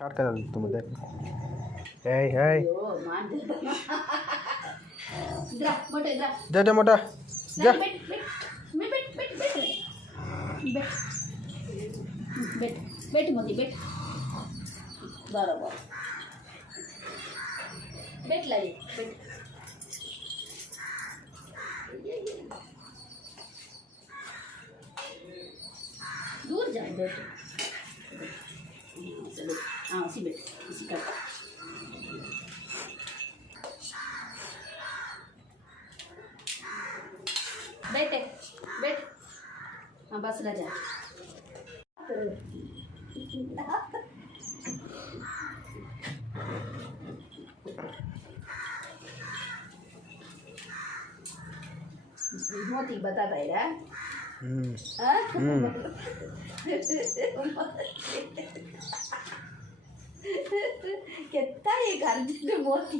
Start कर तुम इधर। हे हे जा जा मोटा जा। बैठ मोती बैठ बराबर बैठ लाइए बैठ दूर जाए बैठ चलो हाँ इसी बैठ इसी कर बैठ बैठ हाँ बस रह जा मोती बता रहा कितना ये कर मोती